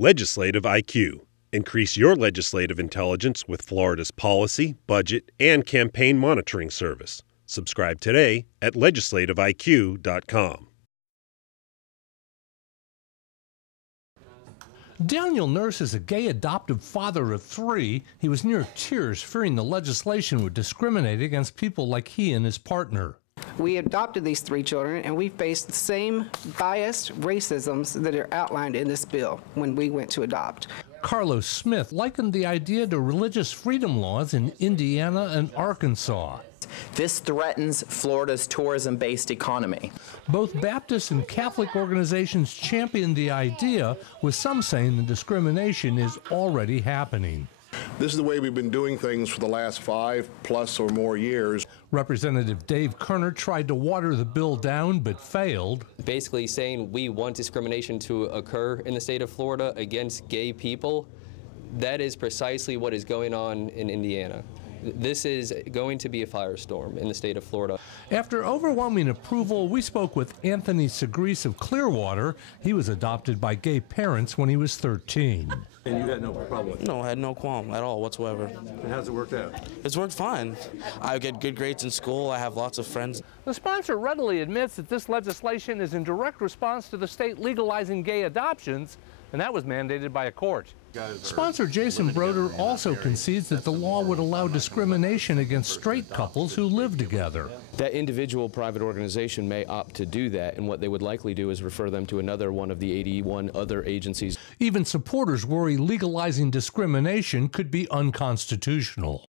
Legislative IQ. Increase your legislative intelligence with Florida's policy, budget, and campaign monitoring service. Subscribe today at legislativeiq.com. Daniel Nurse is a gay adoptive father of 3. He was near tears, fearing the legislation would discriminate against people like he and his partner. We adopted these 3 children, and we faced the same biased racisms that are outlined in this bill when we went to adopt. Carlos Smith likened the idea to religious freedom laws in Indiana and Arkansas. This threatens Florida's tourism-based economy. Both Baptist and Catholic organizations championed the idea, with some saying the discrimination is already happening. This is the way we've been doing things for the last 5+ or more years. Representative Dave Kerner tried to water the bill down but failed. Basically saying we want discrimination to occur in the state of Florida against gay people. That is precisely what is going on in Indiana. This is going to be a firestorm in the state of Florida. After overwhelming approval, we spoke with Anthony Segrees of Clearwater. He was adopted by gay parents when he was 13. And you had no problem with it? No, I had no qualm at all whatsoever. And how's it worked out? It's worked fine. I get good grades in school. I have lots of friends. The sponsor readily admits that this legislation is in direct response to the state legalizing gay adoptions, and that was mandated by a court. Sponsor Jason Broder also concedes that the law would allow discrimination against straight couples who live together. That individual private organization may opt to do that, and what they would likely do is refer them to another one of the 81 other agencies. Even supporters worry legalizing discrimination could be unconstitutional.